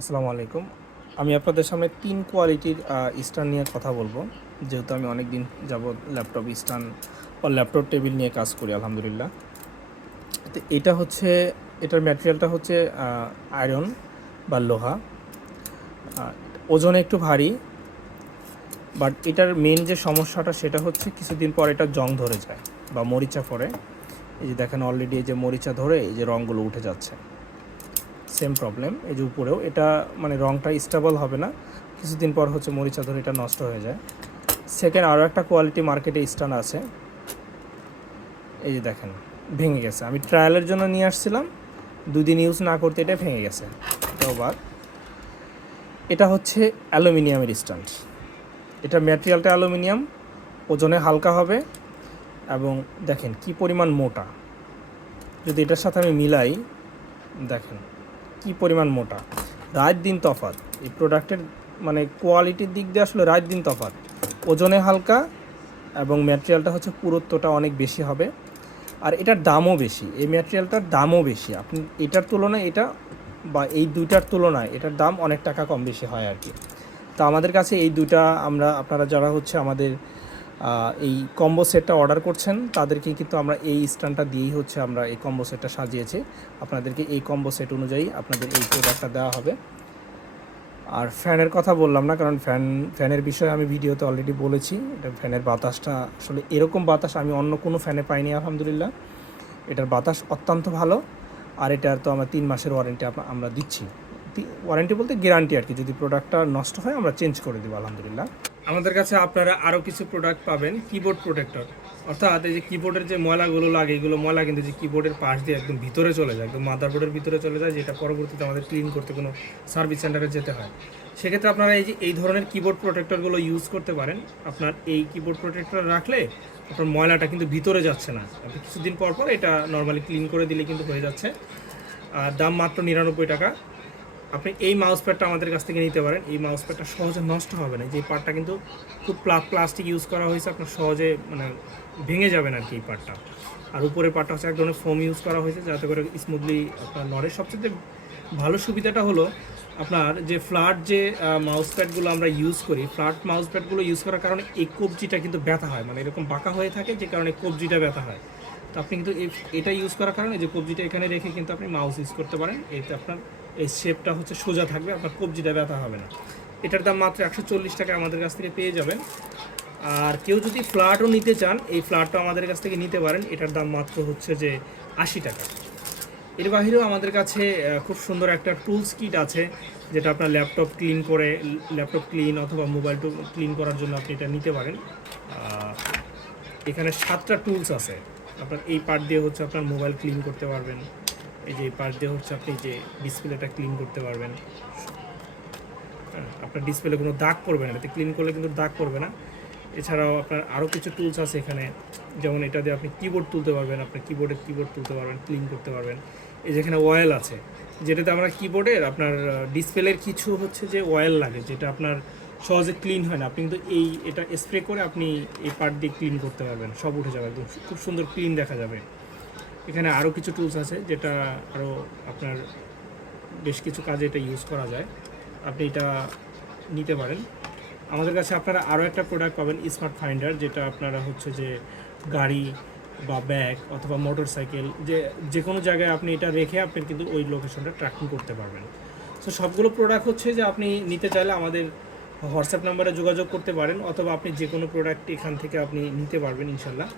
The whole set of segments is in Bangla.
আসসালামু আলাইকুম। আমি আপনাদের সামনে ৩ কোয়ালিটির স্ট্যান্ড নিয়ে কথা বলবো। যেহেতু আমি অনেক দিন যাবৎ ল্যাপটপ স্ট্যান্ড বা ল্যাপটপ টেবিল নিয়ে কাজ করি আলহামদুলিল্লাহ। তো এটা হচ্ছে, এটার ম্যাটেরিয়ালটা হচ্ছে আয়রন বা লোহা। ওজনে একটু ভারী, বাট এটার মেন যে সমস্যাটা সেটা হচ্ছে কিছুদিন পর এটা জং ধরে যায় বা মরিচা পড়ে। এই যে দেখেন অলরেডি এই যে মরিচা ধরে এই যে রঙগুলো উঠে যাচ্ছে। সেম প্রবলেম এই যে উপরেও, এটা মানে রঙটা স্টেবল হবে না, কিছুদিন পর হচ্ছে মরিচা ধরে এটা নষ্ট হয়ে যায়। সেকেন্ড, আরও একটা কোয়ালিটি মার্কেটে স্ট্যান্ড আছে, এই যে দেখেন ভেঙে গেছে। আমি ট্রায়ালের জন্য নিয়ে আসছিলাম, 2 দিন ইউজ না করতে এটা ভেঙে গেছে। এটাও বাদ। এটা হচ্ছে অ্যালুমিনিয়ামের স্ট্যান্ড। এটা ম্যাটেরিয়ালটা অ্যালুমিনিয়াম, ওজনে হালকা হবে এবং দেখেন কি পরিমাণ মোটা। যদি এটার সাথে আমি মিলাই, দেখেন কি পরিমাণ মোটা, রাত দিন তফাৎ এই প্রোডাক্টের, মানে কোয়ালিটির দিক দিয়ে আসলে রাত দিন তফাৎ। ওজনে হালকা এবং ম্যাটেরিয়ালটা হচ্ছে পুরুত্বটা অনেক বেশি হবে, আর এটার দামও বেশি। এই ম্যাটেরিয়ালটার দামও বেশি, আপনি এটার তুলনায় এটা বা এই দুইটার তুলনায় এটার দাম অনেক টাকা কম বেশি হয় আর কি। তো আমাদের কাছে এই দুইটা, আপনারা যারা হচ্ছে আমাদের এই কম্বো সেটটা অর্ডার করছেন তাদেরকে কিন্তু আমরা এই স্ট্যান্ডটা দিয়েই হচ্ছে আমরা এই কম্বো সেটটা সাজিয়েছি। আপনাদেরকে এই কম্বো সেট অনুযায়ী আপনাদের এই প্রোডাক্টটা দেওয়া হবে। আর ফ্যানের কথা বললাম না, কারণ ফ্যানের বিষয়ে আমি ভিডিওতে অলরেডি বলেছি। এটা ফ্যানের বাতাসটা আসলে এরকম বাতাস আমি অন্য কোনো ফ্যানে পাইনি আলহামদুলিল্লাহ। এটার বাতাস অত্যন্ত ভালো। আর এটার তো আমরা 3 মাসের ওয়ারেন্টি আমরা দিচ্ছি। ওয়ারেন্টি বলতে গ্যারান্টি আর কি, যদি প্রোডাক্টটা নষ্ট হয় আমরা চেঞ্জ করে দেবো আলহামদুলিল্লাহ। আমাদের কাছে আপনারা আরও কিছু প্রোডাক্ট পাবেন, কিবোর্ড প্রোটেক্টর। অর্থাৎ এই যে কিবোর্ডের যে ময়লাগুলো লাগে, এগুলো ময়লা কিন্তু যে কিবোর্ডের পাশ দিয়ে একদম ভিতরে চলে যায়, একদম মাদারবোর্ডের ভিতরে চলে যায়, যেটা পরবর্তীতে আমাদের ক্লিন করতে কোনো সার্ভিস সেন্টারে যেতে হয়। সেক্ষেত্রে আপনারা এই ধরনের কিবোর্ড প্রোটেক্টরগুলো ইউজ করতে পারেন। আপনার এই কিবোর্ড প্রোটেক্টর রাখলে আপনার ময়লাটা কিন্তু ভিতরে যাচ্ছে না, আপনি কিছুদিন পর পর এটা নর্মালি ক্লিন করে দিলে কিন্তু হয়ে যাচ্ছে। আর দাম মাত্র 99 টাকা। আপনি এই মাউস প্যাডটা আমাদের কাছ থেকে নিতে পারেন। এই মাউস প্যাডটা সহজে নষ্ট হবে না, যে পার্টটা কিন্তু খুব প্লাস্টিক ইউজ করা হয়েছে, আপনার সহজে মানে ভেঙে যাবে না আর কি এই পার্টটা। আর উপরের পার্টটা হচ্ছে এক ধরনের ফোম ইউজ করা হয়েছে, যাতে করে স্মুথলি আপনার নড়ে। সবচেয়ে ভালো সুবিধাটা হলো আপনার যে ফ্ল্যাট যে মাউস প্যাডগুলো আমরা ইউজ করি, ফ্ল্যাট মাউস প্যাডগুলো ইউজ করার কারণে এই কবজিটা কিন্তু ব্যথা হয়, মানে এরকম বাঁকা হয়ে থাকে, যে কারণে কবজিটা ব্যথা হয়। তো আপনি কিন্তু এটা ইউজ করার কারণে যে কবজিটা এখানে রেখে কিন্তু আপনি মাউস ইউজ করতে পারেন। এতে আপনার এই শেপটা হচ্ছে সোজা থাকবে, আপনার কবজিটা ব্যথা হবে না। এটার দাম মাত্র 140 টাকা আমাদের কাছ থেকে পেয়ে যাবেন। আর কেউ যদি ফ্ল্যাটও নিতে চান, এই ফ্ল্যাটটা আমাদের কাছ থেকে নিতে পারেন। এটার দাম মাত্র হচ্ছে যে 80 টাকা। এর বাহিরেও আমাদের কাছে খুব সুন্দর একটা টুলস কিট আছে, যেটা আপনার ল্যাপটপ ক্লিন অথবা মোবাইল ক্লিন করার জন্য আপনি এটা নিতে পারেন। এখানে 7টা টুলস আছে। আপনার এই পার্ট দিয়ে হচ্ছে আপনার মোবাইল ক্লিন করতে পারবেন, এই যে এই পার্ট দিয়ে হচ্ছে আপনি যে ডিসপ্লেটা ক্লিন করতে পারবেন। আপনার ডিসপ্লে কোনো দাগ পড়বে না, এটাতে ক্লিন করলে কিন্তু দাগ পড়বে না। এছাড়াও আপনার আরও কিছু টুলস আছে এখানে, যেমন এটা দিয়ে আপনি কিবোর্ড তুলতে পারবেন, আপনার কিবোর্ড তুলতে পারবেন, ক্লিন করতে পারবেন। এই যেখানে অয়েল আছে, যেটাতে আমরা কিবোর্ডের আপনার ডিসপ্লের কিছু হচ্ছে যে অয়েল লাগে, যেটা আপনার সহজে ক্লিন হয় না, আপনি কিন্তু এটা স্প্রে করে আপনি এই পার্ট দিয়ে ক্লিন করতে পারবেন, সব উঠে যাবে, একদম খুব সুন্দর ক্লিন দেখা যাবে। এখানে আরও কিছু টুলস আছে, যেটা আরও আপনার বেশ কিছু কাজে এটা ইউজ করা যায়, আপনি এটা নিতে পারেন। আমাদের কাছে আপনারা আরও একটা প্রোডাক্ট পাবেন, স্মার্ট ফাইন্ডার, যেটা আপনারা হচ্ছে যে গাড়ি বা ব্যাগ অথবা মোটর সাইকেল যে কোনো জায়গায় আপনি এটা রেখে আপনি কিন্তু ওই লোকেশনটা ট্র্যাকিং করতে পারবেন। সো সবগুলো প্রোডাক্ট হচ্ছে যে আপনি নিতে চাইলে আমাদের হোয়াটসঅ্যাপ নাম্বারে যোগাযোগ করতে পারেন, অথবা আপনি যে কোনো প্রোডাক্ট এখান থেকে আপনি নিতে পারবেন ইনশাল্লাহ।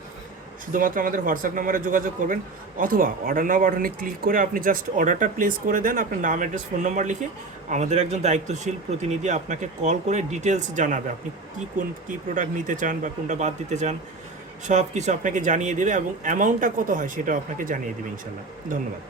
শুধুমাত্র আমাদের হোয়াটসঅ্যাপ নাম্বারে যোগাযোগ করবেন, অথবা অর্ডার নাও বাটনে ক্লিক করে আপনি জাস্ট অর্ডারটা প্লেস করে দেন। আপনার নাম, অ্যাড্রেস, ফোন নাম্বার লিখে আমাদের একজন দায়িত্বশীল প্রতিনিধি আপনাকে কল করে ডিটেলস জানাবে, আপনি কী প্রোডাক্ট নিতে চান বা কোনটা বাদ দিতে চান, সব কিছু আপনাকে জানিয়ে দেবে, এবং অ্যামাউন্টটা কত হয় সেটাও আপনাকে জানিয়ে দেবে ইনশাল্লাহ। ধন্যবাদ।